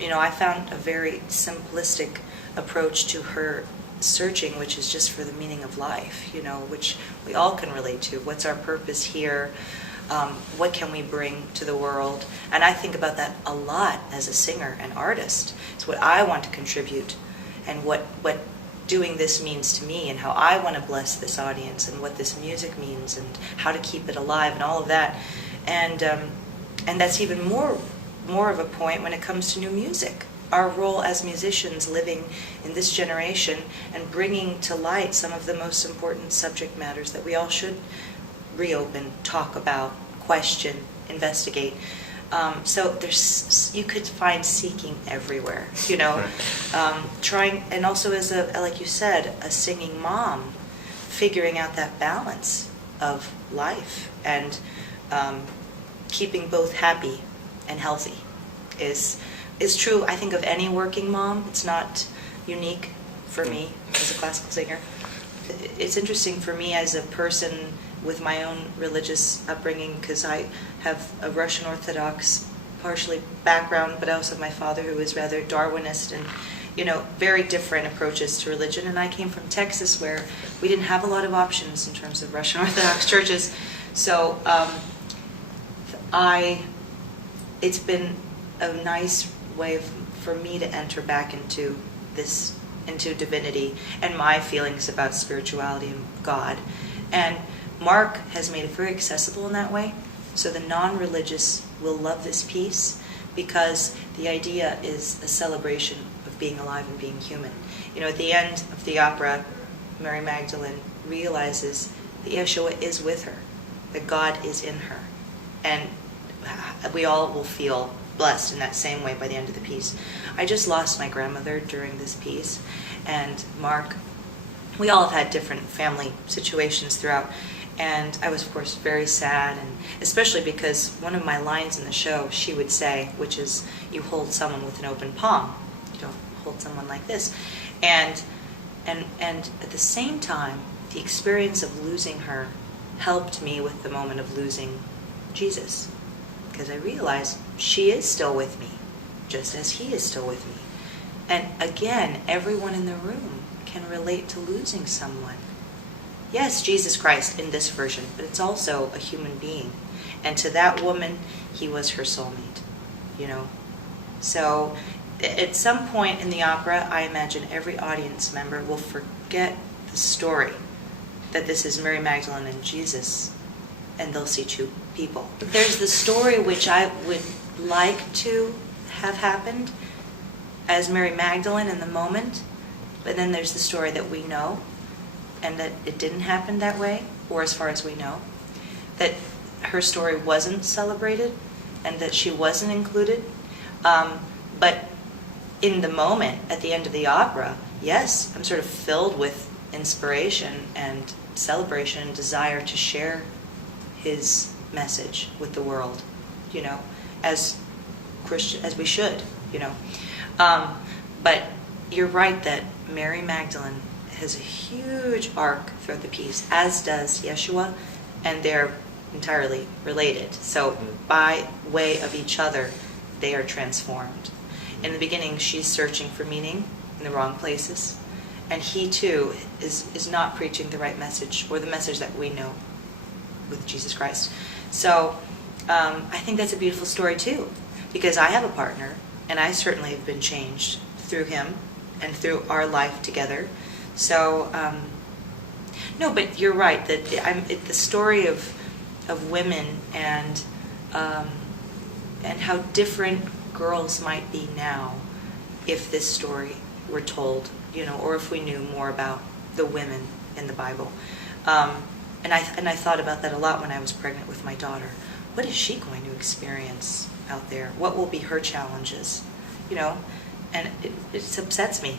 I found a very simplistic approach to her searching, which is just for the meaning of life, which we all can relate to. What's our purpose here? What can we bring to the world? And I think about that a lot as a singer and artist. It's what I want to contribute, and what doing this means to me, and how I want to bless this audience, and what this music means, and how to keep it alive, and all of that. And that's even more of a point when it comes to new music. Our role as musicians living in this generation and bringing to light some of the most important subject matters that we all should reopen, talk about, question, investigate. So you could find seeking everywhere, trying, and also as like you said, a singing mom, figuring out that balance of life and keeping both happy and healthy is true, I think, of any working mom. It's not unique for me as a classical singer. It's interesting for me as a person with my own religious upbringing, because I have a Russian Orthodox partially background, but I also have my father who is rather Darwinist, and very different approaches to religion. And I came from Texas, where we didn't have a lot of options in terms of Russian Orthodox churches. So it's been a nice way for me to enter back into divinity and my feelings about spirituality and God. And Mark has made it very accessible in that way. So the non-religious will love this piece, because the idea is a celebration of being alive and being human. At the end of the opera, Mary Magdalene realizes that Yeshua is with her, that God is in her. And we all will feel blessed in that same way by the end of the piece. I just lost my grandmother during this piece, and Mark, we all have had different family situations throughout, and I was, of course, very sad, and especially because one of my lines in the show, she would say, which is, you hold someone with an open palm, you don't hold someone like this. And at the same time, the experience of losing her helped me with the moment of losing Jesus, because I realized she is still with me, just as he is still with me. And again, everyone in the room can relate to losing someone. Yes, Jesus Christ in this version, but it's also a human being. And to that woman, he was her soulmate, So at some point in the opera, I imagine every audience member will forget the story that this is Mary Magdalene and Jesus, and they'll see two people. There's the story which I would like to have happened as Mary Magdalene in the moment, but then there's the story that we know, and that it didn't happen that way, or as far as we know, that her story wasn't celebrated and that she wasn't included. But in the moment, at the end of the opera, yes, I'm sort of filled with inspiration and celebration and desire to share his message with the world, as Christian, as we should, But you're right that Mary Magdalene has a huge arc throughout the piece, as does Yeshua, and they're entirely related. So by way of each other, they are transformed. In the beginning, she's searching for meaning in the wrong places, and he too is not preaching the right message, or the message that we know with Jesus Christ. So I think that's a beautiful story too, because I have a partner, and I certainly have been changed through him and through our life together. So no, but you're right that the story of women and how different girls might be now if this story were told, or if we knew more about the women in the Bible. And I thought about that a lot when I was pregnant with my daughter. What is she going to experience out there? What will be her challenges? And it upsets me,